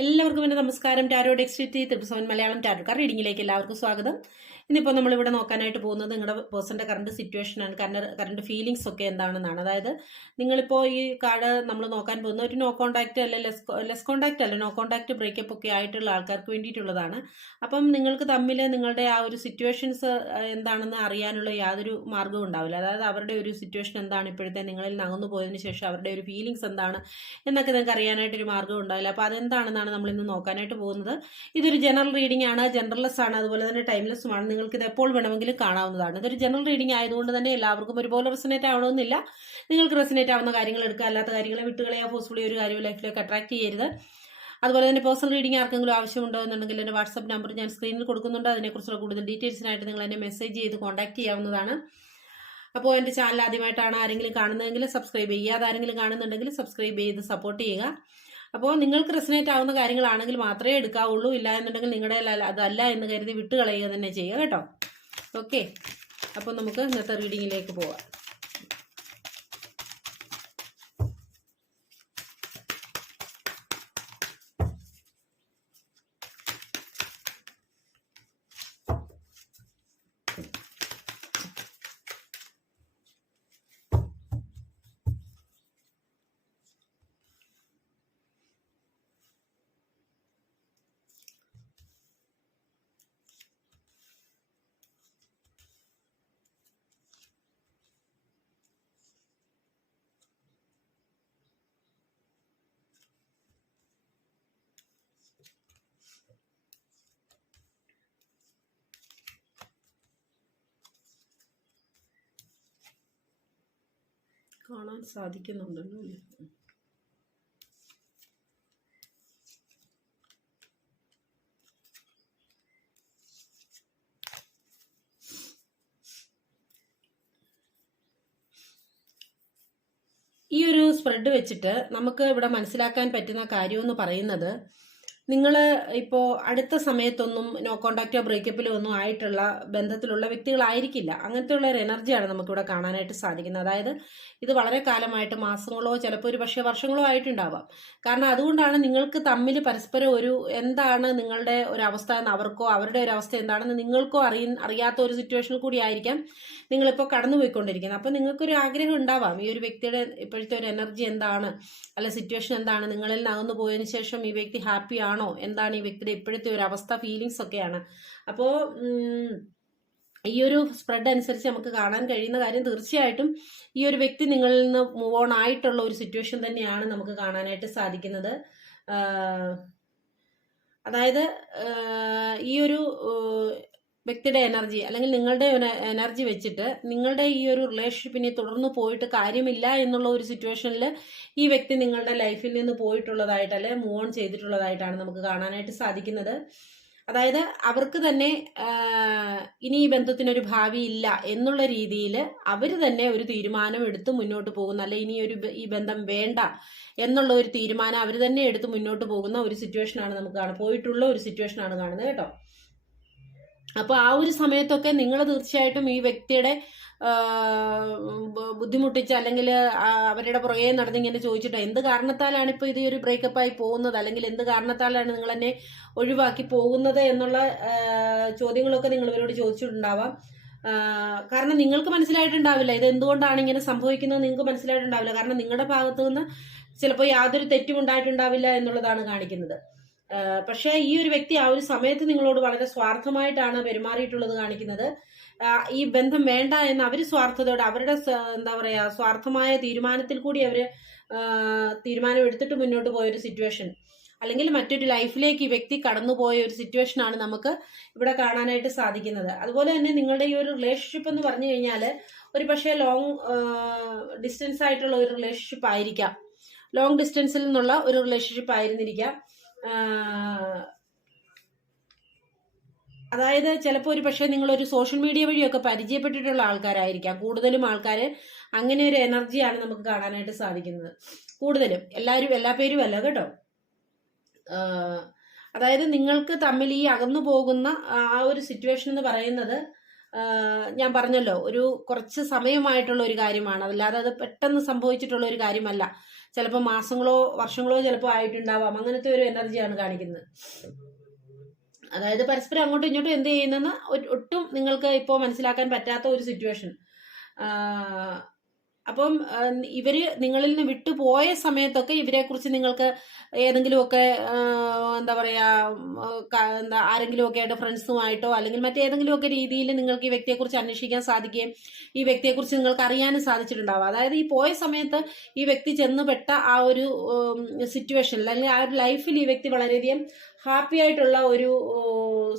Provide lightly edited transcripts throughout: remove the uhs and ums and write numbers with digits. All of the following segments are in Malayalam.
എല്ലാവർക്കും എൻ്റെ നമസ്കാരം. ടാരോ ഡെക്സ്റ്റിറ്റി 37 മലയാളം ടാരോ കാർഡ് റീഡിങ്ങിലേക്ക് എല്ലാവർക്കും സ്വാഗതം. ഇന്നിപ്പോൾ നമ്മളിവിടെ നോക്കാനായിട്ട് പോകുന്നത് നിങ്ങളുടെ പേഴ്സൻ്റെ കറണ്ട് സിറ്റുവേഷനാണ്, കറണ്ട് ഫീലിങ്സ് ഒക്കെ എന്താണെന്നാണ്. അതായത് നിങ്ങളിപ്പോൾ ഈ കാർഡ് നമ്മൾ നോക്കാൻ പോകുന്ന ഒരു നോ കോൺടാക്റ്റ് അല്ല, ലെസ് കോൺടാക്റ്റ് അല്ല, നോ കോൺടാക്റ്റ് ബ്രേക്കപ്പ് ഒക്കെ ആയിട്ടുള്ള ആൾക്കാർക്ക് വേണ്ടിയിട്ടുള്ളതാണ്. അപ്പം നിങ്ങൾക്ക് തമ്മിൽ നിങ്ങളുടെ ആ ഒരു സിറ്റുവേഷൻസ് എന്താണെന്ന് അറിയാനുള്ള യാതൊരു മാർഗ്ഗവും ഉണ്ടാവില്ല. അതായത് അവരുടെ ഒരു സിറ്റുവേഷൻ എന്താണ്, ഇപ്പോഴത്തെ നിങ്ങളിൽ നകന്നു പോയതിന് ശേഷം അവരുടെ ഒരു ഫീലിങ്സ് എന്താണ് എന്നൊക്കെ നിങ്ങൾക്ക് അറിയാനായിട്ടൊരു മാർഗ്ഗം ഉണ്ടാവില്ല. അപ്പോൾ അതെന്താണെന്നാണ് നമ്മൾ ഇന്ന് നോക്കാനായിട്ട് പോകുന്നത്. ഇതൊരു ജനറൽ റീഡിംഗ് ആണ്, ജനറൽലെസ് ആണ്, അതുപോലെ തന്നെ ടൈംലെസ്സുമാണ്. നിങ്ങൾക്ക് ഇത് എപ്പോൾ വേണമെങ്കിലും കാണാവുന്നതാണ്. ഇതൊരു ജനറൽ റീഡിംഗ് ആയതുകൊണ്ട് തന്നെ എല്ലാവർക്കും ഒരുപോലെ റെസനേറ്റ് ആവണമെന്നില്ല. നിങ്ങൾക്ക് റെസനേറ്റ് ആവുന്ന കാര്യങ്ങൾ എടുക്കുക, അല്ലാത്ത കാര്യങ്ങളെ വിട്ടുകളയാ ഫോഴ്സ്ഫുള്ളി ഒരു കാര്യം ലൈഫിലേക്ക് അട്രാക്ട് ചെയ്യരുത്. അതുപോലെ തന്നെ പേഴ്സണൽ റീഡിംഗ് ആർക്കെങ്കിലും ആവശ്യമുണ്ടോ എന്നുണ്ടെങ്കിൽ എൻ്റെ വാട്സ്ആപ്പ് നമ്പർ ഞാൻ സ്ക്രീനിൽ കൊടുക്കുന്നുണ്ട്. അതിനെക്കുറിച്ചുള്ള കൂടുതൽ ഡീറ്റെയിൽസിനായിട്ട് നിങ്ങൾ എന്നെ മെസ്സേജ് ചെയ്ത് കോൺടാക്ട് ചെയ്യാവുന്നതാണ്. അപ്പോൾ എൻ്റെ ചാനൽ ആദ്യമായിട്ടാണ് ആരെങ്കിലും കാണുന്നതെങ്കിൽ സബ്സ്ക്രൈബ് ചെയ്യുക. അതാരെങ്കിലും കാണുന്നുണ്ടെങ്കിൽ സബ്സ്ക്രൈബ് ചെയ്ത് സപ്പോർട്ട് ചെയ്യുക. അപ്പോൾ നിങ്ങൾക്ക് റെസനേറ്റ് ആവുന്ന കാര്യങ്ങളാണെങ്കിൽ മാത്രമേ എടുക്കാവുള്ളൂ. ഇല്ല എന്നുണ്ടെങ്കിൽ നിങ്ങളുടെ അതല്ല എന്ന് കരുതി വിട്ടുകളയുക തന്നെ ചെയ്യുക കേട്ടോ. ഓക്കെ, അപ്പോൾ നമുക്ക് ഇന്നത്തെ റീഡിങ്ങിലേക്ക് പോവാം. കാണാൻ സാധിക്കുന്നുണ്ടല്ലോ അല്ലേ? ഈ ഒരു സ്പ്രെഡ് വെച്ചിട്ട് നമുക്ക് ഇവിടെ മനസ്സിലാക്കാൻ പറ്റുന്ന കാര്യമെന്ന് പറയുന്നത്, നിങ്ങൾ ഇപ്പോൾ അടുത്ത സമയത്തൊന്നും നോ കോണ്ടാക്റ്റോ ബ്രേക്കപ്പിലോ ഒന്നും ആയിട്ടുള്ള ബന്ധത്തിലുള്ള വ്യക്തികളായിരിക്കില്ല. അങ്ങനത്തെ ഉള്ള ഒരു എനർജിയാണ് നമുക്കിവിടെ കാണാനായിട്ട് സാധിക്കുന്നത്. അതായത് ഇത് വളരെ കാലമായിട്ട്, മാസങ്ങളോ ചിലപ്പോൾ ഒരു പക്ഷേ വർഷങ്ങളോ ആയിട്ടുണ്ടാവാം. കാരണം അതുകൊണ്ടാണ് നിങ്ങൾക്ക് തമ്മിൽ പരസ്പരം ഒരു എന്താണ് നിങ്ങളുടെ ഒരു അവസ്ഥ എന്ന് അവർക്കോ അവരുടെ ഒരു അവസ്ഥ എന്താണെന്ന് നിങ്ങൾക്കോ അറിയാത്ത ഒരു സിറ്റുവേഷനിൽ കൂടി ആയിരിക്കാം നിങ്ങളിപ്പോൾ കടന്നുപോയിക്കൊണ്ടിരിക്കുന്നത്. അപ്പോൾ നിങ്ങൾക്കൊരു ആഗ്രഹം ഉണ്ടാവാം, ഈ ഒരു വ്യക്തിയുടെ ഇപ്പോഴത്തെ ഒരു എനർജി എന്താണ്, അല്ല സിറ്റുവേഷൻ എന്താണ്, നിങ്ങളിൽ നകന്നു പോയതിനു ശേഷം ഈ വ്യക്തി ഹാപ്പി ആണോ, എന്താണ് ഈ വ്യക്തിയുടെ ഇപ്പോഴത്തെ ഒരു അവസ്ഥ, ഫീലിങ്സ് ഒക്കെയാണ്. അപ്പോൾ ഈ ഒരു സ്പ്രെഡ് അനുസരിച്ച് നമുക്ക് കാണാൻ കഴിയുന്ന കാര്യം, തീർച്ചയായിട്ടും ഈ ഒരു വ്യക്തി നിങ്ങളിൽ നിന്ന് മൂവ് ഓൺ ആയിട്ടുള്ള ഒരു സിറ്റുവേഷൻ തന്നെയാണ് നമുക്ക് കാണാനായിട്ട് സാധിക്കുന്നത്. അതായത് ഈ ഒരു വ്യക്തിയുടെ എനർജി അല്ലെങ്കിൽ നിങ്ങളുടെ എനർജി വെച്ചിട്ട് നിങ്ങളുടെ ഈ ഒരു റിലേഷൻഷിപ്പിനെ തുടർന്ന് പോയിട്ട് കാര്യമില്ല എന്നുള്ള ഒരു സിറ്റുവേഷനിൽ ഈ വ്യക്തി നിങ്ങളുടെ ലൈഫിൽ നിന്ന് പോയിട്ടുള്ളതായിട്ട് അല്ലെ മൂവ് ഓൺ ചെയ്തിട്ടുള്ളതായിട്ടാണ് നമുക്ക് കാണാനായിട്ട് സാധിക്കുന്നത്. അതായത് അവർക്ക് തന്നെ ഇനി ഈ ബന്ധത്തിനൊരു ഭാവി ഇല്ല എന്നുള്ള രീതിയിൽ അവർ തന്നെ ഒരു തീരുമാനം എടുത്ത് മുന്നോട്ട് പോകുന്ന, അല്ലെ ഇനി ഈ ബന്ധം വേണ്ട എന്നുള്ള ഒരു തീരുമാനം അവർ തന്നെ എടുത്ത് മുന്നോട്ട് പോകുന്ന ഒരു സിറ്റുവേഷനാണ് നമുക്ക് പോയിട്ടുള്ള ഒരു സിറ്റുവേഷനാണ് കാണുന്നത് കേട്ടോ. അപ്പോൾ ആ ഒരു സമയത്തൊക്കെ നിങ്ങൾ തീർച്ചയായിട്ടും ഈ വ്യക്തിയുടെ ബുദ്ധിമുട്ടിച്ച് അല്ലെങ്കിൽ അവരുടെ പുറകെ നടന്നിങ്ങനെ ചോദിച്ചിട്ട് എന്ത് കാരണത്താലാണ് ഇപ്പോൾ ഇത് ഒരു ബ്രേക്കപ്പായി പോകുന്നത്, അല്ലെങ്കിൽ എന്ത് കാരണത്താലാണ് നിങ്ങൾ എന്നെ ഒഴിവാക്കി പോകുന്നത് എന്നുള്ള ചോദ്യങ്ങളൊക്കെ നിങ്ങൾ ഇവരോട് ചോദിച്ചിട്ടുണ്ടാവാം. കാരണം നിങ്ങൾക്ക് മനസ്സിലായിട്ടുണ്ടാവില്ല ഇത് എന്തുകൊണ്ടാണ് ഇങ്ങനെ സംഭവിക്കുന്നത്, നിങ്ങൾക്ക് മനസ്സിലായിട്ടുണ്ടാവില്ല. കാരണം നിങ്ങളുടെ ഭാഗത്തു നിന്ന് ചിലപ്പോൾ യാതൊരു തെറ്റും ഉണ്ടായിട്ടുണ്ടാവില്ല എന്നുള്ളതാണ് കാണിക്കുന്നത്. പക്ഷേ ഈ ഒരു വ്യക്തി ആ ഒരു സമയത്ത് നിങ്ങളോട് വളരെ സ്വാർത്ഥമായിട്ടാണ് പെരുമാറിയിട്ടുള്ളത് കാണിക്കുന്നത്. ഈ ബന്ധം വേണ്ട എന്ന് അവർ സ്വാർത്ഥതയോടെ അവരുടെ എന്താ പറയാ സ്വാർത്ഥമായ തീരുമാനത്തിൽ കൂടി അവർ തീരുമാനം എടുത്തിട്ട് മുന്നോട്ട് പോയൊരു സിറ്റുവേഷൻ, അല്ലെങ്കിൽ മറ്റൊരു ലൈഫിലേക്ക് ഈ വ്യക്തി കടന്നുപോയ ഒരു സിറ്റുവേഷനാണ് നമുക്ക് ഇവിടെ കാണാനായിട്ട് സാധിക്കുന്നത്. അതുപോലെ തന്നെ നിങ്ങളുടെ ഈ ഒരു റിലേഷൻഷിപ്പ് എന്ന് പറഞ്ഞു കഴിഞ്ഞാൽ ഒരു പക്ഷേ ലോങ് ഡിസ്റ്റൻസ് ആയിട്ടുള്ള ഒരു റിലേഷൻഷിപ്പ് ആയിരിക്കാം, ലോങ് ഡിസ്റ്റൻസിൽ നിന്നുള്ള ഒരു റിലേഷൻഷിപ്പ് ആയിരുന്നിരിക്കാം. അതായത് ചിലപ്പോൾ ഒരു പക്ഷേ നിങ്ങളൊരു സോഷ്യൽ മീഡിയ വഴിയൊക്കെ പരിചയപ്പെട്ടിട്ടുള്ള ആൾക്കാരായിരിക്കാം. കൂടുതലും ആൾക്കാർ അങ്ങനെ ഒരു എനർജിയാണ് നമുക്ക് കാണാനായിട്ട് സാധിക്കുന്നത്. കൂടുതലും എല്ലാ പേരും അല്ല കേട്ടോ. അതായത് നിങ്ങൾക്ക് തമ്മിൽ ഈ അകന്നു പോകുന്ന ആ ഒരു സിറ്റുവേഷൻ എന്ന് പറയുന്നത് ഞാൻ പറഞ്ഞല്ലോ ഒരു കുറച്ച് സമയമായിട്ടുള്ള ഒരു കാര്യമാണ്, അല്ലാതെ അത് പെട്ടെന്ന് സംഭവിച്ചിട്ടുള്ള ഒരു കാര്യമല്ല. ചിലപ്പോൾ മാസങ്ങളോ വർഷങ്ങളോ ചിലപ്പോൾ ആയിട്ടുണ്ടാവാം. അങ്ങനത്തെ ഒരു എനർജിയാണ് കാണിക്കുന്നത്. അതായത് പരസ്പരം അങ്ങോട്ടും ഇങ്ങോട്ടും എന്ത് ചെയ്യുന്നെന്ന് ഒട്ടും നിങ്ങൾക്ക് ഇപ്പോൾ മനസ്സിലാക്കാൻ പറ്റാത്ത ഒരു സിറ്റുവേഷൻ. അപ്പം ഇവര് നിങ്ങളിൽ നിന്ന് വിട്ടുപോയ സമയത്തൊക്കെ ഇവരെക്കുറിച്ച് നിങ്ങൾക്ക് ഏതെങ്കിലുമൊക്കെ എന്താ പറയുക, ആരെങ്കിലുമൊക്കെ ആയിട്ട് ഫ്രണ്ട്സുമായിട്ടോ അല്ലെങ്കിൽ മറ്റേതെങ്കിലുമൊക്കെ രീതിയിൽ നിങ്ങൾക്ക് ഈ വ്യക്തിയെക്കുറിച്ച് അന്വേഷിക്കാൻ സാധിക്കുകയും ഈ വ്യക്തിയെക്കുറിച്ച് നിങ്ങൾക്ക് അറിയാനും സാധിച്ചിട്ടുണ്ടാവും. അതായത് ഈ പോയ സമയത്ത് ഈ വ്യക്തി ചെന്നുപെട്ട ആ ഒരു സിറ്റുവേഷനിൽ അല്ലെങ്കിൽ ആ ഒരു ലൈഫിൽ ഈ വ്യക്തി വളരെയധികം ഹാപ്പി ആയിട്ടുള്ള ഒരു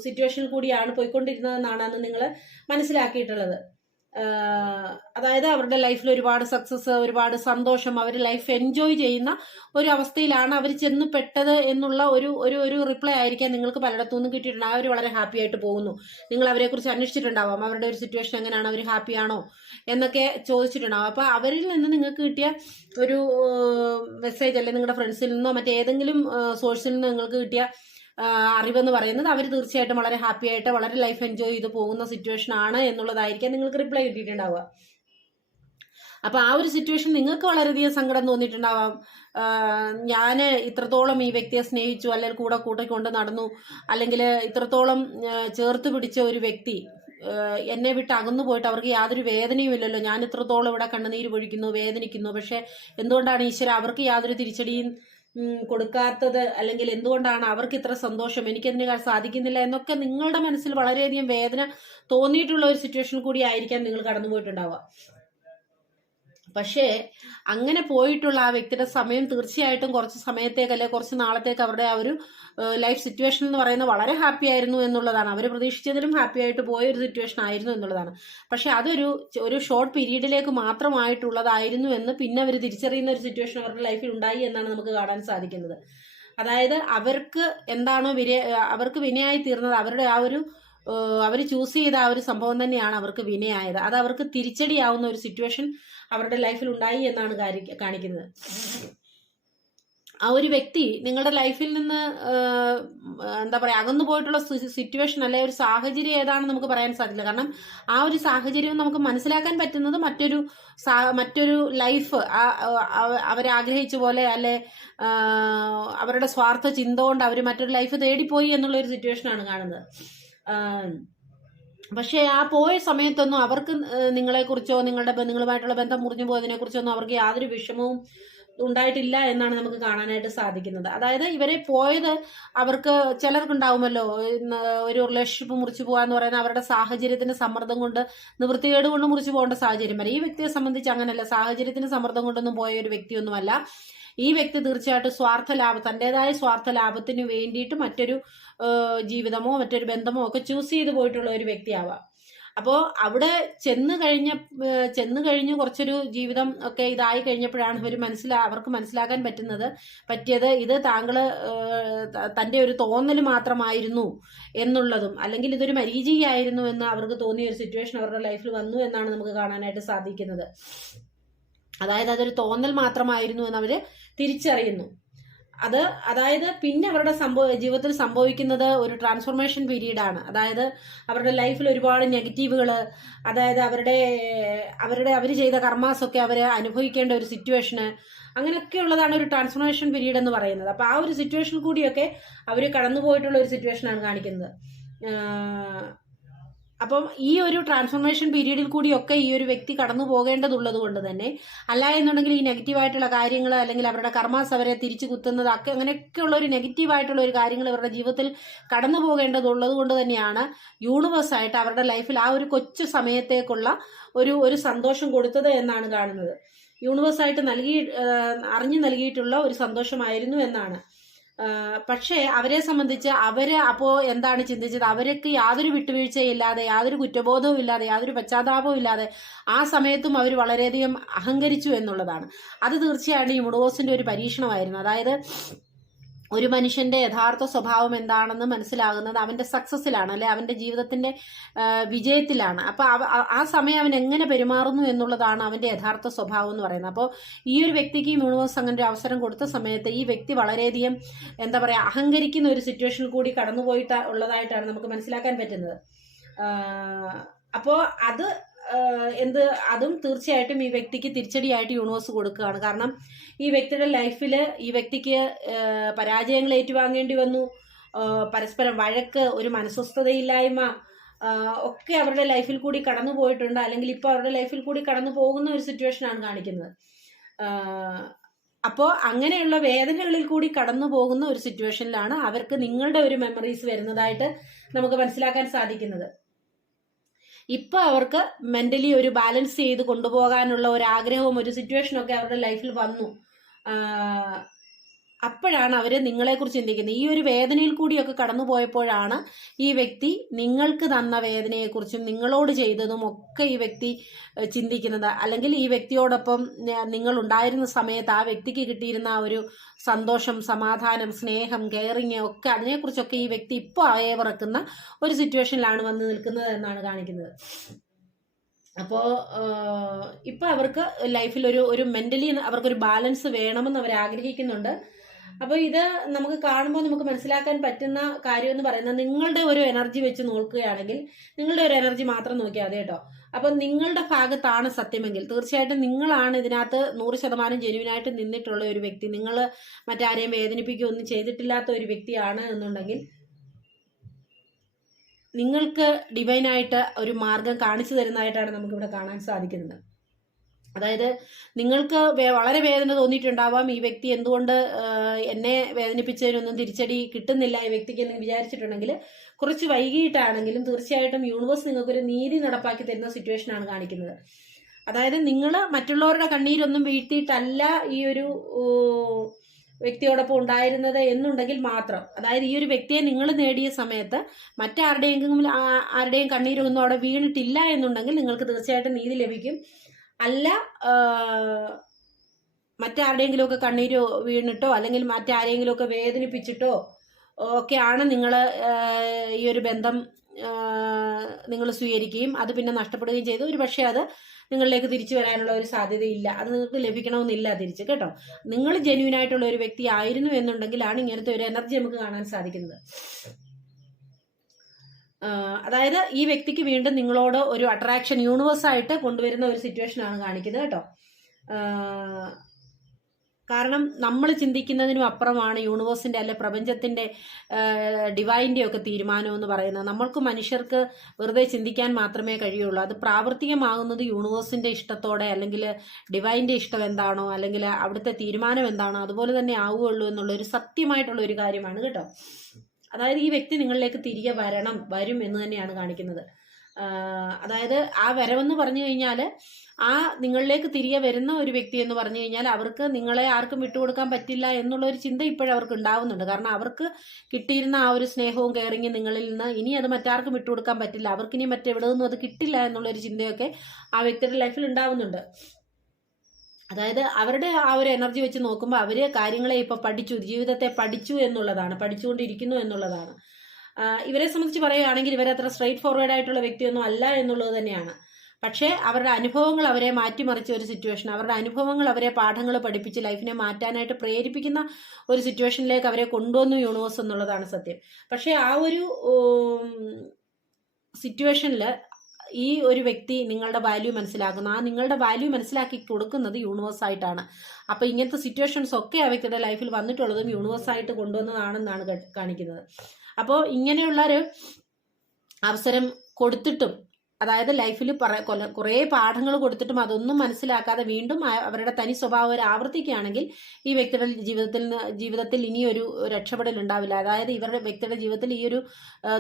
സിറ്റുവേഷൻ കൂടിയാണ് പോയിക്കൊണ്ടിരുന്നതെന്നാണ് അന്ന് നിങ്ങൾ മനസ്സിലാക്കിയിട്ടുള്ളത്. അതായത് അവരുടെ ലൈഫിൽ ഒരുപാട് സക്സസ്, ഒരുപാട് സന്തോഷം, അവർ ലൈഫ് എൻജോയ് ചെയ്യുന്ന ഒരു അവസ്ഥയിലാണ് അവർ ചെന്ന് പെട്ടത് എന്നുള്ള ഒരു റിപ്ലൈ ആയിരിക്കാം നിങ്ങൾക്ക് പലയിടത്തു നിന്നും കിട്ടിയിട്ടുണ്ടാവും. അവർ വളരെ ഹാപ്പി ആയിട്ട് പോകുന്നു. നിങ്ങൾ അവരെക്കുറിച്ച് അന്വേഷിച്ചിട്ടുണ്ടാവാം. അവരുടെ ഒരു സിറ്റുവേഷൻ എങ്ങനെയാണ്, അവർ ഹാപ്പിയാണോ എന്നൊക്കെ ചോദിച്ചിട്ടുണ്ടാവും. അപ്പോൾ അവരിൽ നിന്ന് നിങ്ങൾക്ക് കിട്ടിയ ഒരു മെസ്സേജ് അല്ലെങ്കിൽ നിങ്ങളുടെ ഫ്രണ്ട്സിൽ നിന്നോ മറ്റേതെങ്കിലും സോഴ്സിൽ നിന്നോ നിങ്ങൾക്ക് കിട്ടിയ അറിവെന്ന് പറയുന്നത് അവർ തീർച്ചയായിട്ടും വളരെ ഹാപ്പി ആയിട്ട് വളരെ ലൈഫ് എൻജോയ് ചെയ്ത് പോകുന്ന സിറ്റുവേഷൻ ആണ് എന്നുള്ളതായിരിക്കാം നിങ്ങൾക്ക് റിപ്ലൈ കിട്ടിയിട്ടുണ്ടാവുക. അപ്പൊ ആ ഒരു സിറ്റുവേഷൻ നിങ്ങൾക്ക് വളരെയധികം സങ്കടം തോന്നിയിട്ടുണ്ടാവാം. ഞാൻ ഇത്രത്തോളം ഈ വ്യക്തിയെ സ്നേഹിച്ചു, അല്ലെങ്കിൽ കൂടെ കൂട്ടിക്കൊണ്ട് നടന്നു, അല്ലെങ്കിൽ ഇത്രത്തോളം ചേർത്ത് പിടിച്ച ഒരു വ്യക്തി എന്നെ വിട്ട് അകന്നു പോയിട്ട് അവർക്ക് യാതൊരു വേദനയും ഇല്ലല്ലോ, ഞാൻ ഇത്രത്തോളം ഇവിടെ കണ്ണുനീര് പൊഴിക്കുന്നു, വേദനിക്കുന്നു, പക്ഷെ എന്തുകൊണ്ടാണ് ഈശ്വര അവർക്ക് യാതൊരു തിരിച്ചടിയും കൊടുക്കാത്തത്, അല്ലെങ്കിൽ എന്തുകൊണ്ടാണ് അവർക്ക് ഇത്ര സന്തോഷം, എനിക്കതിന് സാധിക്കുന്നില്ല എന്നൊക്കെ നിങ്ങളുടെ മനസ്സിൽ വളരെയധികം വേദന തോന്നിയിട്ടുള്ള ഒരു സിറ്റുവേഷൻ കൂടി ആയിരിക്കാം നിങ്ങൾ കടന്നുപോയിട്ടുണ്ടാവുക. പക്ഷേ അങ്ങനെ പോയിട്ടുള്ള ആ വ്യക്തിയുടെ സമയം തീർച്ചയായിട്ടും കുറച്ച് സമയത്തേക്ക് അല്ലെങ്കിൽ കുറച്ച് നാളത്തേക്ക് അവരുടെ ആ ഒരു ലൈഫ് സിറ്റുവേഷൻ എന്ന് പറയുന്നത് വളരെ ഹാപ്പി ആയിരുന്നു എന്നുള്ളതാണ്. അവർ പ്രതീക്ഷിച്ചതിലും ഹാപ്പി ആയിട്ട് പോയ ഒരു സിറ്റുവേഷൻ ആയിരുന്നു എന്നുള്ളതാണ്. പക്ഷെ അതൊരു ഷോർട്ട് പീരീഡിലേക്ക് മാത്രമായിട്ടുള്ളതായിരുന്നു എന്ന് പിന്നെ അവർ തിരിച്ചറിയുന്ന ഒരു സിറ്റുവേഷൻ അവരുടെ ലൈഫിൽ ഉണ്ടായി എന്നാണ് നമുക്ക് കാണാൻ സാധിക്കുന്നത്. അതായത് അവർക്ക് എന്താണോ അവർക്ക് വിനയായി തീർന്നത്, അവരുടെ ആ ഒരു അവർ ചൂസ് ചെയ്ത ആ ഒരു സംഭവം തന്നെയാണ് അവർക്ക് വിനയായത്. അത് അവർക്ക് തിരിച്ചടിയാവുന്ന ഒരു സിറ്റുവേഷൻ അവരുടെ ലൈഫിൽ ഉണ്ടായി എന്നാണ് കാണിക്കുന്നത്. ആ ഒരു വ്യക്തി നിങ്ങളുടെ ലൈഫിൽ നിന്ന് എന്താ പറയുക അകന്നു പോയിട്ടുള്ള സിറ്റുവേഷൻ അല്ലെ ഒരു സാഹചര്യം ഏതാണെന്ന് നമുക്ക് പറയാൻ സാധിക്കില്ല. കാരണം ആ ഒരു സാഹചര്യം നമുക്ക് മനസ്സിലാക്കാൻ പറ്റുന്നത് മറ്റൊരു ലൈഫ് അവരാഗ്രഹിച്ച പോലെ അല്ലെ അവരുടെ സ്വാർത്ഥ ചിന്ത കൊണ്ട് അവർ മറ്റൊരു ലൈഫ് തേടിപ്പോയി എന്നുള്ള ഒരു സിറ്റുവേഷനാണ് കാണുന്നത്. പക്ഷേ ആ പോയ സമയത്തൊന്നും അവർക്ക് നിങ്ങളെക്കുറിച്ചോ നിങ്ങളുമായിട്ടുള്ള ബന്ധം മുറിഞ്ഞു പോയതിനെ കുറിച്ചൊന്നും അവർക്ക് യാതൊരു വിഷമവും ഉണ്ടായിട്ടില്ല എന്നാണ് നമുക്ക് കാണാനായിട്ട് സാധിക്കുന്നത്. അതായത് ഇവരെ പോയത് അവർക്ക് ചിലർക്കുണ്ടാവുമല്ലോ ഒരു റിലേഷൻഷിപ്പ് മുറിച്ചു പോകാന്ന് പറയുന്നത് അവരുടെ സാഹചര്യത്തിന്റെ സമ്മർദ്ദം കൊണ്ട് നിവൃത്തികേട് കൊണ്ട് മുറിച്ചു പോകേണ്ട സാഹചര്യം വരെ. ഈ വ്യക്തിയെ സംബന്ധിച്ച് അങ്ങനെയല്ല, സാഹചര്യത്തിന്റെ സമ്മർദ്ദം കൊണ്ടൊന്നും പോയ ഒരു വ്യക്തിയൊന്നുമല്ല. ഈ വ്യക്തി തീർച്ചയായിട്ടും തൻ്റെതായ സ്വാർത്ഥ ലാഭത്തിന് വേണ്ടിയിട്ട് മറ്റൊരു ജീവിതമോ മറ്റൊരു ബന്ധമോ ഒക്കെ ചൂസ് ചെയ്ത് പോയിട്ടുള്ള ഒരു വ്യക്തിയാവാം. അപ്പോൾ അവിടെ ചെന്ന് കഴിഞ്ഞ് കുറച്ചൊരു ജീവിതം ഒക്കെ ഇതായി കഴിഞ്ഞപ്പോഴാണ് അവർക്ക് മനസ്സിലാക്കാൻ പറ്റിയത് ഇത് തൻ്റെ ഒരു തോന്നൽ മാത്രമായിരുന്നു എന്നുള്ളതും, അല്ലെങ്കിൽ ഇതൊരു മരീചികയായിരുന്നു എന്ന് അവർക്ക് തോന്നിയ ഒരു സിറ്റുവേഷൻ അവരുടെ ലൈഫിൽ വന്നു എന്നാണ് നമുക്ക് കാണാനായിട്ട് സാധിക്കുന്നത്. അതായത് അതൊരു തോന്നൽ മാത്രമായിരുന്നു എന്ന് അവർ തിരിച്ചറിയുന്നു. അതായത് പിന്നെ അവരുടെ ജീവിതത്തിൽ സംഭവിക്കുന്നത് ഒരു ട്രാൻസ്ഫോർമേഷൻ പീരീഡാണ്. അതായത് അവരുടെ ലൈഫിൽ ഒരുപാട് നെഗറ്റീവുകൾ, അതായത് അവർ ചെയ്ത കർമാസൊക്കെ അവർ അനുഭവിക്കേണ്ട ഒരു സിറ്റുവേഷന്, അങ്ങനെയൊക്കെ ഉള്ളതാണ് ഒരു ട്രാൻസ്ഫോർമേഷൻ പീരീഡ് എന്ന് പറയുന്നത്. അപ്പോൾ ആ ഒരു സിറ്റുവേഷൻ കൂടിയൊക്കെ അവർ കടന്നുപോയിട്ടുള്ള ഒരു സിറ്റുവേഷനാണ് കാണിക്കുന്നത്. അപ്പം ഈ ഒരു ട്രാൻസ്ഫോർമേഷൻ പീരീഡിൽ കൂടിയൊക്കെ ഈ ഒരു വ്യക്തി കടന്നു പോകേണ്ടതുള്ളത് കൊണ്ട് തന്നെ, അല്ല എന്നുണ്ടെങ്കിൽ ഈ നെഗറ്റീവായിട്ടുള്ള കാര്യങ്ങൾ അല്ലെങ്കിൽ അവരുടെ കർമാസ് അവരെ തിരിച്ചു കുത്തുന്നത് അങ്ങനെയൊക്കെയുള്ള ഒരു നെഗറ്റീവായിട്ടുള്ള ഒരു കാര്യങ്ങൾ ഇവരുടെ ജീവിതത്തിൽ കടന്നു പോകേണ്ടതുള്ളത് കൊണ്ട് തന്നെയാണ് യൂണിവേഴ്സായിട്ട് അവരുടെ ലൈഫിൽ ആ ഒരു കൊച്ചു സമയത്തേക്കുള്ള ഒരു സന്തോഷം കൊടുത്തത് എന്നാണ് കാണുന്നത്. യൂണിവേഴ്സായിട്ട് അറിഞ്ഞു നൽകിയിട്ടുള്ള ഒരു സന്തോഷമായിരുന്നു എന്നാണ്. പക്ഷേ അവരെ സംബന്ധിച്ച് അപ്പോൾ എന്താണ് ചിന്തിച്ചത്, അവർക്ക് യാതൊരു വിട്ടുവീഴ്ചയില്ലാതെ, യാതൊരു കുറ്റബോധവും ഇല്ലാതെ, യാതൊരു പശ്ചാത്താപവും ഇല്ലാതെ ആ സമയത്തും അവർ വളരെയധികം അഹങ്കരിച്ചു എന്നുള്ളതാണ്. അത് തീർച്ചയായിട്ടും ഈ യൂണിവേഴ്സിന്റെ ഒരു പരീക്ഷണമായിരുന്നു. അതായത് ഒരു മനുഷ്യന്റെ യഥാർത്ഥ സ്വഭാവം എന്താണെന്ന് മനസ്സിലാകുന്നത് അവന്റെ സക്സസിലാണ്, അല്ലെ അവന്റെ ജീവിതത്തിന്റെ വിജയത്തിലാണ്. അപ്പൊ ആ സമയം അവൻ എങ്ങനെ പെരുമാറുന്നു എന്നുള്ളതാണ് അവന്റെ യഥാർത്ഥ സ്വഭാവം എന്ന് പറയുന്നത്. അപ്പോൾ ഈ ഒരു വ്യക്തിക്ക് യൂണിവേഴ്സ് അങ്ങനെ ഒരു അവസരം കൊടുത്ത സമയത്ത് ഈ വ്യക്തി വളരെയധികം അഹങ്കരിക്കുന്ന ഒരു സിറ്റുവേഷനിൽ കൂടി കടന്നുപോയിട്ട് ഉള്ളതായിട്ടാണ് നമുക്ക് മനസ്സിലാക്കാൻ പറ്റുന്നത്. അപ്പോൾ അത് അതും തീർച്ചയായിട്ടും ഈ വ്യക്തിക്ക് തിരിച്ചടിയായിട്ട് യൂണിവേഴ്സ് കൊടുക്കുകയാണ്. കാരണം ഈ വ്യക്തിയുടെ ലൈഫിൽ ഈ വ്യക്തിക്ക് പരാജയങ്ങൾ ഏറ്റുവാങ്ങേണ്ടി വന്നു, പരസ്പരം വഴക്ക്, ഒരു മനസ്വസ്ഥതയില്ലായ്മ ഒക്കെ അവരുടെ ലൈഫിൽ കൂടി കടന്നു പോയിട്ടുണ്ട്, അല്ലെങ്കിൽ ഇപ്പൊ അവരുടെ ലൈഫിൽ കൂടി കടന്നു പോകുന്ന ഒരു സിറ്റുവേഷനാണ് കാണിക്കുന്നത്. അപ്പോൾ അങ്ങനെയുള്ള വേദനകളിൽ കൂടി കടന്നു പോകുന്ന ഒരു സിറ്റുവേഷനിലാണ് അവർക്ക് നിങ്ങളുടെ ഒരു മെമ്മറീസ് വരുന്നതായിട്ട് നമുക്ക് മനസ്സിലാക്കാൻ സാധിക്കുന്നത്. ഇപ്പൊ അവർക്ക് മെന്റലി ഒരു ബാലൻസ് ചെയ്ത് കൊണ്ടുപോകാനുള്ള ഒരു ആഗ്രഹവും ഒരു സിറ്റുവേഷനും ഒക്കെ അവരുടെ ലൈഫിൽ വന്നു. അപ്പോഴാണ് അവര് നിങ്ങളെക്കുറിച്ച് ചിന്തിക്കുന്നത്. ഈ ഒരു വേദനയിൽ കൂടിയൊക്കെ കടന്നു പോയപ്പോഴാണ് ഈ വ്യക്തി നിങ്ങൾക്ക് തന്ന വേദനയെക്കുറിച്ചും നിങ്ങളോട് ചെയ്തതും ഒക്കെ ഈ വ്യക്തി ചിന്തിക്കുന്നത്. അല്ലെങ്കിൽ ഈ വ്യക്തിയോടൊപ്പം നിങ്ങൾ ഉണ്ടായിരുന്ന സമയത്ത് ആ വ്യക്തിക്ക് കിട്ടിയിരുന്ന ആ ഒരു സന്തോഷം, സമാധാനം, സ്നേഹം, കെയറിങ് ഒക്കെ അതിനെക്കുറിച്ചൊക്കെ ഈ വ്യക്തി ഇപ്പോൾ അയവിറക്കുന്ന ഒരു സിറ്റുവേഷനിലാണ് വന്ന് നിൽക്കുന്നത് എന്നാണ് കാണിക്കുന്നത്. അപ്പോൾ ഇപ്പൊ അവർക്ക് ലൈഫിൽ ഒരു മെന്റലി അവർക്കൊരു ബാലൻസ് വേണമെന്ന് അവർ ആഗ്രഹിക്കുന്നുണ്ട്. അപ്പോൾ ഇത് നമുക്ക് കാണുമ്പോൾ നമുക്ക് മനസ്സിലാക്കാൻ പറ്റുന്ന കാര്യം എന്ന് പറയുന്നത്, നിങ്ങളുടെ ഒരു എനർജി വെച്ച് നോക്കുകയാണെങ്കിൽ നിങ്ങളുടെ ഒരു എനർജി മാത്രം നോക്കിയാൽ മതി കേട്ടോ. അപ്പം നിങ്ങളുടെ ഭാഗത്താണ് സത്യമെങ്കിൽ തീർച്ചയായിട്ടും നിങ്ങളാണ് ഇതിനകത്ത് 100% ജെന്യുവിനായിട്ട് നിന്നിട്ടുള്ള ഒരു വ്യക്തി, നിങ്ങൾ മറ്റാരെയും വേദനിപ്പിക്കുകയൊന്നും ചെയ്തിട്ടില്ലാത്ത ഒരു വ്യക്തിയാണ് എന്നുണ്ടെങ്കിൽ നിങ്ങൾക്ക് ഡിവൈനായിട്ട് ഒരു മാർഗം കാണിച്ചു തരുന്നതായിട്ടാണ് നമുക്കിവിടെ കാണാൻ സാധിക്കുന്നത്. അതായത് നിങ്ങൾക്ക് വളരെ വേദന തോന്നിയിട്ടുണ്ടാവാം, ഈ വ്യക്തി എന്തുകൊണ്ട് എന്നെ വേദനിപ്പിച്ചതിനൊന്നും തിരിച്ചടി കിട്ടുന്നില്ല ഈ വ്യക്തിക്ക് എന്ന് വിചാരിച്ചിട്ടുണ്ടെങ്കിൽ കുറച്ച് വൈകിട്ടാണെങ്കിലും തീർച്ചയായിട്ടും യൂണിവേഴ്സ് നിങ്ങൾക്കൊരു നീതി നടപ്പാക്കി തരുന്ന സിറ്റുവേഷനാണ് കാണിക്കുന്നത്. അതായത് നിങ്ങൾ മറ്റുള്ളവരുടെ കണ്ണീരൊന്നും വീഴ്ത്തിയിട്ടല്ല ഈ ഒരു വ്യക്തിയോടൊപ്പം ഉണ്ടായിരുന്നത് എന്നുണ്ടെങ്കിൽ മാത്രം, അതായത് ഈ ഒരു വ്യക്തിയെ നിങ്ങൾ നേടിയ സമയത്ത് ആരുടെയും കണ്ണീരൊന്നും അവിടെ വീണിട്ടില്ല എന്നുണ്ടെങ്കിൽ നിങ്ങൾക്ക് തീർച്ചയായിട്ടും നീതി ലഭിക്കും. അല്ല മറ്റാരുടെയെങ്കിലുമൊക്കെ കണ്ണീര് വീണിട്ടോ അല്ലെങ്കിൽ മറ്റാരെങ്കിലുമൊക്കെ വേദനിപ്പിച്ചിട്ടോ ഒക്കെയാണ് നിങ്ങൾ ഈ ഒരു ബന്ധം നിങ്ങൾ സ്വീകരിക്കുകയും അത് പിന്നെ നഷ്ടപ്പെടുകയും ചെയ്തു. ഒരു പക്ഷേ അത് നിങ്ങളിലേക്ക് തിരിച്ചു വരാനുള്ള ഒരു സാധ്യതയില്ല, അത് നിങ്ങൾക്ക് ലഭിക്കണമെന്നില്ല തിരിച്ച് കേട്ടോ. നിങ്ങൾ ജെന്യൂൻ ആയിട്ടുള്ള ഒരു വ്യക്തി ആയിരുന്നു എന്നുണ്ടെങ്കിലാണ് ഇങ്ങനത്തെ ഒരു എനർജി നമുക്ക് കാണാൻ സാധിക്കുന്നത്. അതായത് ഈ വ്യക്തിക്ക് വീണ്ടും നിങ്ങളോട് ഒരു അട്രാക്ഷൻ യൂണിവേഴ്സായിട്ട് കൊണ്ടുവരുന്ന ഒരു സിറ്റുവേഷനാണ് കാണിക്കുന്നത് കേട്ടോ. കാരണം നമ്മൾ ചിന്തിക്കുന്നതിനും അപ്പുറമാണ് യൂണിവേഴ്സിന്റെ അല്ലെ പ്രപഞ്ചത്തിന്റെ ഡിവൈൻ്റെ ഒക്കെ തീരുമാനം എന്ന് പറയുന്നത്. നമ്മൾക്ക് മനുഷ്യർക്ക് വെറുതെ ചിന്തിക്കാൻ മാത്രമേ കഴിയുള്ളൂ. അത് പ്രാവർത്തികമാകുന്നത് യൂണിവേഴ്സിന്റെ ഇഷ്ടത്തോടെ, അല്ലെങ്കിൽ ഡിവൈൻ്റെ ഇഷ്ടം എന്താണോ അല്ലെങ്കിൽ അവിടുത്തെ തീരുമാനം എന്താണോ അതുപോലെ തന്നെ ആവുകയുള്ളൂ എന്നുള്ള ഒരു സത്യമായിട്ടുള്ള ഒരു കാര്യമാണ് കേട്ടോ. അതായത് ഈ വ്യക്തി നിങ്ങളിലേക്ക് തിരികെ വരും എന്ന് തന്നെയാണ് കാണിക്കുന്നത്. അതായത് ആ വരവെന്ന് പറഞ്ഞു കഴിഞ്ഞാൽ ആ നിങ്ങളിലേക്ക് തിരികെ വരുന്ന ഒരു വ്യക്തി എന്ന് പറഞ്ഞു കഴിഞ്ഞാൽ അവർക്ക് നിങ്ങളെ ആർക്കും വിട്ടുകൊടുക്കാൻ പറ്റില്ല എന്നുള്ള ഒരു ചിന്ത ഇപ്പോഴും അവർക്ക് ഉണ്ടാവുന്നുണ്ട്. കാരണം അവർക്ക് കിട്ടിയിരുന്ന ആ ഒരു സ്നേഹവും കെയറിങ്ങും നിങ്ങളിൽ നിന്ന് ഇനി അത് മറ്റാർക്കും വിട്ടുകൊടുക്കാൻ പറ്റില്ല, അവർക്കിനി മറ്റെവിടെ നിന്നും അത് കിട്ടില്ല എന്നുള്ളൊരു ചിന്തയൊക്കെ ആ വ്യക്തിയുടെ ലൈഫിൽ ഉണ്ടാവുന്നുണ്ട്. അതായത് അവരുടെ ആ ഒരു എനർജി വെച്ച് നോക്കുമ്പോൾ അവര് കാര്യങ്ങളെ ഇപ്പൊ ജീവിതത്തെ പഠിച്ചു എന്നുള്ളതാണ്, പഠിച്ചുകൊണ്ടിരിക്കുന്നു എന്നുള്ളതാണ്. ഇവരെ സംബന്ധിച്ച് പറയുകയാണെങ്കിൽ ഇവരത്ര സ്ട്രെയിറ്റ് ഫോർവേഡ് ആയിട്ടുള്ള വ്യക്തിയൊന്നും അല്ല എന്നുള്ളത് തന്നെയാണ്. പക്ഷേ അവരുടെ അനുഭവങ്ങൾ അവരെ മാറ്റിമറിച്ച ഒരു സിറ്റുവേഷൻ, അവരുടെ അനുഭവങ്ങൾ അവരെ പാഠങ്ങൾ പഠിപ്പിച്ച് ലൈഫിനെ മാറ്റാനായിട്ട് പ്രേരിപ്പിക്കുന്ന ഒരു സിറ്റുവേഷനിലേക്ക് അവരെ കൊണ്ടുവന്നു യൂണിവേഴ്സ് എന്നുള്ളതാണ് സത്യം. പക്ഷേ ആ ഒരു സിറ്റുവേഷനിൽ ഈ ഒരു വ്യക്തി നിങ്ങളുടെ വാല്യൂ മനസ്സിലാക്കുന്നു, ആ നിങ്ങളുടെ വാല്യൂ മനസ്സിലാക്കി കൊടുക്കുന്നത് യൂണിവേഴ്സ് ആയിട്ടാണ്. അപ്പൊ ഇങ്ങനത്തെ സിറ്റുവേഷൻസ് ഒക്കെ ആ വ്യക്തിയുടെ ലൈഫിൽ വന്നിട്ടുള്ളതും യൂണിവേഴ്സ് ആയിട്ട് കൊണ്ടുവന്നതാണെന്നാണ് കാണിക്കുന്നത്. അപ്പോൾ ഇങ്ങനെയുള്ളൊരു അവസരം കൊടുത്തിട്ടും, അതായത് ലൈഫിൽ കുറേ പാഠങ്ങൾ കൊടുത്തിട്ടും അതൊന്നും മനസ്സിലാക്കാതെ വീണ്ടും അവരുടെ തനി സ്വഭാവം ആവർത്തിക്കുകയാണെങ്കിൽ ഈ വ്യക്തിയുടെ ജീവിതത്തിൽ ഇനിയൊരു രക്ഷപ്പെടൽ ഉണ്ടാവില്ല. അതായത് ഇവരുടെ വ്യക്തിയുടെ ജീവിതത്തിൽ ഈ ഒരു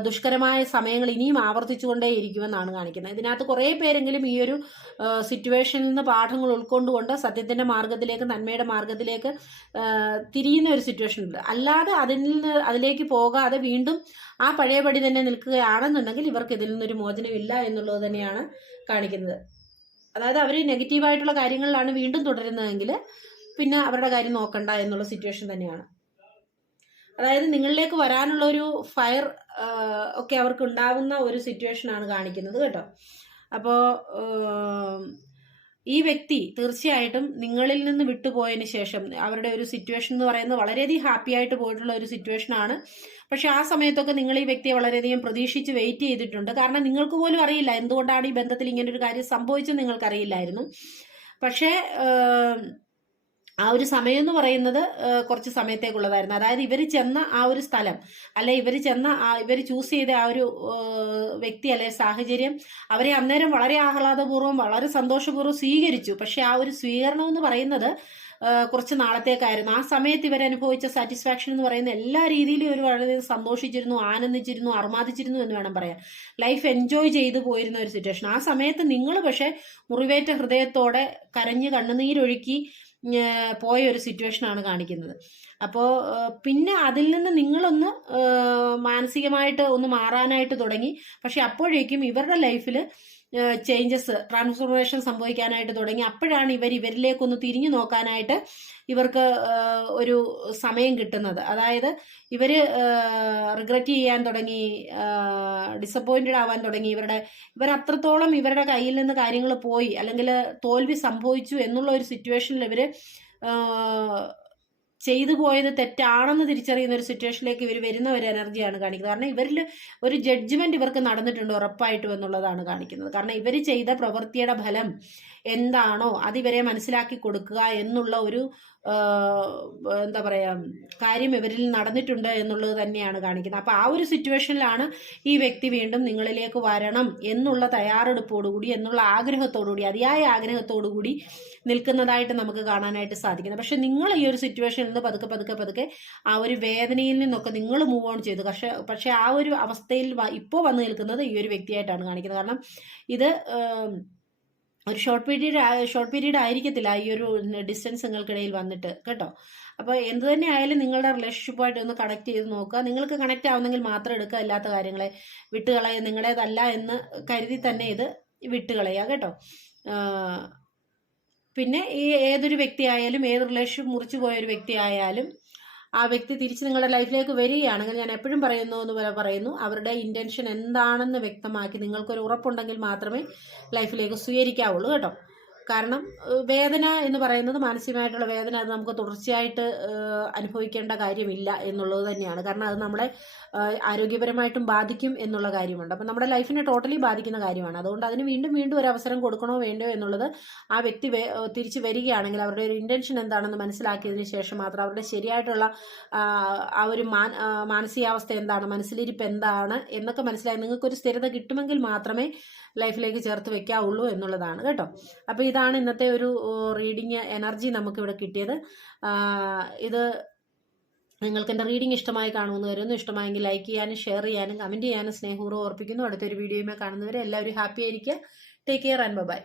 ദുഷ്കരമായ സമയങ്ങൾ ഇനിയും ആവർത്തിച്ചുകൊണ്ടേ ഇരിക്കുമെന്നാണ് കാണിക്കുന്നത്. ഇതിനകത്ത് കുറേ പേരെങ്കിലും ഈ ഒരു സിറ്റുവേഷനിൽ നിന്ന് പാഠങ്ങൾ ഉൾക്കൊണ്ടുകൊണ്ട് സത്യത്തിന്റെ മാർഗത്തിലേക്ക്, നന്മയുടെ മാർഗത്തിലേക്ക് തിരിയുന്ന ഒരു സിറ്റുവേഷൻ ഉണ്ട്. അല്ലാതെ അതിലേക്ക് പോകാതെ വീണ്ടും ആ പഴയപടി തന്നെ നിൽക്കുകയാണെന്നുണ്ടെങ്കിൽ ഇവർക്ക് ഇതിൽ നിന്നൊരു മോചനമില്ല എന്നുള്ളത് തന്നെയാണ് കാണിക്കുന്നത്. അതായത് അവർ നെഗറ്റീവായിട്ടുള്ള കാര്യങ്ങളിലാണ് വീണ്ടും തുടരുന്നതെങ്കിൽ പിന്നെ അവരുടെ കാര്യം നോക്കണ്ട എന്നുള്ള സിറ്റുവേഷൻ തന്നെയാണ്. അതായത് നിങ്ങളിലേക്ക് വരാനുള്ള ഒരു ഫയർ ഒക്കെ അവർക്ക് ഉണ്ടാവുന്ന ഒരു സിറ്റുവേഷനാണ് കാണിക്കുന്നത് കേട്ടോ. അപ്പോൾ ഈ വ്യക്തി തീർച്ചയായിട്ടും നിങ്ങളിൽ നിന്ന് വിട്ടുപോയതിന് ശേഷം അവരുടെ ഒരു സിറ്റുവേഷൻ എന്ന് പറയുന്നത് വളരെയധികം ഹാപ്പി ആയിട്ട് പോയിട്ടുള്ള ഒരു സിറ്റുവേഷൻ ആണ്. പക്ഷെ ആ സമയത്തൊക്കെ നിങ്ങൾ ഈ വ്യക്തിയെ വളരെയധികം പ്രതീക്ഷിച്ച് വെയിറ്റ് ചെയ്തിട്ടുണ്ട്. കാരണം നിങ്ങൾക്ക് പോലും അറിയില്ല എന്തുകൊണ്ടാണ് ഈ ബന്ധത്തിൽ ഇങ്ങനെ ഒരു കാര്യം സംഭവിച്ചെന്ന് നിങ്ങൾക്കറിയില്ലായിരുന്നു. പക്ഷേ ആ ഒരു സമയം എന്ന് പറയുന്നത് കുറച്ച് സമയത്തേക്കുള്ളതായിരുന്നു. അതായത് ഇവർ ചെന്ന ആ ഒരു സ്ഥലം, അല്ലെ ഇവർ ചൂസ് ചെയ്ത ആ ഒരു വ്യക്തി അല്ലെ സാഹചര്യം അവരെ അന്നേരം വളരെ ആഹ്ലാദപൂർവ്വം വളരെ സന്തോഷപൂർവ്വം സ്വീകരിച്ചു. പക്ഷെ ആ ഒരു സ്വീകരണം എന്ന് പറയുന്നത് കുറച്ച് നാളത്തേക്കായിരുന്നു. ആ സമയത്ത് ഇവരനുഭവിച്ച സാറ്റിസ്ഫാക്ഷൻ എന്ന് പറയുന്ന എല്ലാ രീതിയിലും ഇവർ വളരെ സന്തോഷിച്ചിരുന്നു, ആനന്ദിച്ചിരുന്നു, അർമാദിച്ചിരുന്നു എന്ന് വേണം പറയാൻ. ലൈഫ് എൻജോയ് ചെയ്തു പോയിരുന്ന ഒരു സിറ്റുവേഷൻ. ആ സമയത്ത് നിങ്ങൾ പക്ഷെ മുറിവേറ്റ ഹൃദയത്തോടെ കരഞ്ഞ് കണ്ണുനീരൊഴുക്കി പോയ ഒരു സിറ്റുവേഷൻ ആണ് കാണിക്കുന്നത്. അപ്പോൾ പിന്നെ അതിൽ നിന്ന് നിങ്ങളൊന്ന് മാനസികമായിട്ട് ഒന്ന് മാറാനായിട്ട് തുടങ്ങി. പക്ഷെ അപ്പോഴേക്കും ഇവരുടെ ലൈഫിൽ ചേഞ്ചസ്, ട്രാൻസ്ഫോർമേഷൻ സംഭവിക്കാനായിട്ട് തുടങ്ങി. അപ്പോഴാണ് ഇവരിലേക്കൊന്ന് തിരിഞ്ഞു നോക്കാനായിട്ട് ഇവർക്ക് ഒരു സമയം കിട്ടുന്നത്. അതായത് ഇവർ റിഗ്രറ്റ് ചെയ്യാൻ തുടങ്ങി, ഡിസപ്പോയിന്റഡ് ആവാൻ തുടങ്ങി. ഇവർ അത്രത്തോളം ഇവരുടെ കയ്യിൽ നിന്ന് കാര്യങ്ങൾ പോയി, അല്ലെങ്കിൽ തോൽവി സംഭവിച്ചു എന്നുള്ള ഒരു സിറ്റുവേഷനിൽ ഇവർ ചെയ്തു പോയത് തെറ്റാണെന്ന് തിരിച്ചറിയുന്ന ഒരു സിറ്റുവേഷനിലേക്ക് ഇവർ വരുന്ന ഒരു എനർജിയാണ് കാണിക്കുന്നത്. കാരണം ഇവരിൽ ഒരു ജഡ്ജ്മെന്റ് ഇവർക്ക് നടന്നിട്ടുണ്ട് ഉറപ്പായിട്ടും എന്നുള്ളതാണ് കാണിക്കുന്നത്. കാരണം ഇവർ ചെയ്ത പ്രവൃത്തിയുടെ ഫലം എന്താണോ അത് ഇവരെ മനസ്സിലാക്കി കൊടുക്കുക എന്നുള്ള ഒരു എന്താ പറയാ കാര്യം ഇവരിൽ നടന്നിട്ടുണ്ട് എന്നുള്ളത് തന്നെയാണ് കാണിക്കുന്നത്. അപ്പൊ ആ ഒരു സിറ്റുവേഷനിലാണ് ഈ വ്യക്തി വീണ്ടും നിങ്ങളിലേക്ക് വരണം എന്നുള്ള തയ്യാറെടുപ്പോടുകൂടി, എന്നുള്ള ആഗ്രഹത്തോടുകൂടി, അതിയായ ആഗ്രഹത്തോടുകൂടി നിൽക്കുന്നതായിട്ട് നമുക്ക് കാണാനായിട്ട് സാധിക്കുന്നത്. പക്ഷെ നിങ്ങൾ ഈ ഒരു സിറ്റുവേഷനിൽ നിന്ന് പതുക്കെ ആ ഒരു വേദനയിൽ നിന്നൊക്കെ നിങ്ങൾ മൂവ് ഓൺ ചെയ്തു. പക്ഷെ ആ ഒരു അവസ്ഥയിൽ ഇപ്പോൾ വന്നു നിൽക്കുന്നത് ഈ ഒരു വ്യക്തിയായിട്ടാണ് കാണിക്കുന്നത്. കാരണം ഇത് ഒരു ഷോർട്ട് പീരീഡ് ആയിരിക്കത്തില്ല ഈ ഒരു ഡിസ്റ്റൻസ് നിങ്ങൾക്കിടയിൽ വന്നിട്ട് കേട്ടോ. അപ്പോൾ എന്ത് തന്നെ ആയാലും നിങ്ങളുടെ റിലേഷൻഷിപ്പുമായിട്ട് ഒന്ന് കണക്ട് ചെയ്ത് നോക്കുക. നിങ്ങൾക്ക് കണക്ട് ആവുന്നെങ്കിൽ മാത്രം എടുക്കുക, അല്ലാത്ത കാര്യങ്ങളെ വിട്ടുകളയുക. നിങ്ങളേതല്ല എന്ന് കരുതി തന്നെ ഇത് വിട്ടുകളയുക കേട്ടോ. പിന്നെ ഈ ഏതൊരു വ്യക്തി ആയാലും, ഏത് റിലേഷൻഷിപ്പ് മുറിച്ചു പോയ ഒരു വ്യക്തി ആയാലും ആ വ്യക്തി തിരിച്ച് നിങ്ങളുടെ ലൈഫിലേക്ക് വരികയാണെങ്കിൽ ഞാൻ എപ്പോഴും പറയുന്നു, അവരുടെ ഇന്റൻഷൻ എന്താണെന്ന് വ്യക്തമാക്കി നിങ്ങൾക്കൊരു ഉറപ്പുണ്ടെങ്കിൽ മാത്രമേ ലൈഫിലേക്ക് സ്വീകരിക്കാവുള്ളൂ കേട്ടോ. കാരണം വേദന എന്ന് പറയുന്നത്, മാനസികമായിട്ടുള്ള വേദന, അത് നമുക്ക് തുടർച്ചയായിട്ട് അനുഭവിക്കേണ്ട കാര്യമില്ല എന്നുള്ളത് തന്നെയാണ്. കാരണം അത് നമ്മളെ ആരോഗ്യപരമായിട്ടും ബാധിക്കും എന്നുള്ള കാര്യമുണ്ട്. അപ്പം നമ്മുടെ ലൈഫിനെ ടോട്ടലി ബാധിക്കുന്ന കാര്യമാണ്. അതുകൊണ്ട് അതിന് വീണ്ടും ഒരു അവസരം കൊടുക്കണോ വേണ്ടയോ എന്നുള്ളത് ആ വ്യക്തി തിരിച്ചു വരികയാണെങ്കിൽ അവരുടെ ഒരു ഇന്റൻഷൻ എന്താണെന്ന് മനസ്സിലാക്കിയതിന് ശേഷം മാത്രം, അവരുടെ ശരിയായിട്ടുള്ള ആ ഒരു മാനസികാവസ്ഥ എന്താണ്, മനസ്സിലിരിപ്പ് എന്താണ് എന്നൊക്കെ മനസ്സിലാക്കി നിങ്ങൾക്കൊരു സ്ഥിരത കിട്ടുമെങ്കിൽ മാത്രമേ ലൈഫിലേക്ക് ചേർത്ത് വെക്കാവുള്ളൂ എന്നുള്ളതാണ് കേട്ടോ. അപ്പോൾ ഇതാണ് ഇന്നത്തെ ഒരു റീഡിങ് എനർജി നമുക്കിവിടെ കിട്ടിയത്. ഇത് നിങ്ങൾക്ക് എൻ്റെ റീഡിംഗ് ഇഷ്ടമായി കാണുമെന്ന് വരുന്നു. ഇഷ്ടമായെങ്കിൽ ലൈക്ക് ചെയ്യാനും ഷെയർ ചെയ്യാനും കമൻറ്റ് ചെയ്യാനും സ്നേഹപൂർവ്വം ഓർപ്പിക്കുന്നു. അടുത്തൊരു വീഡിയോയുമായി കാണുന്നവരെ എല്ലാവരും ഹാപ്പി ആയിരിക്കുക. Take care and by.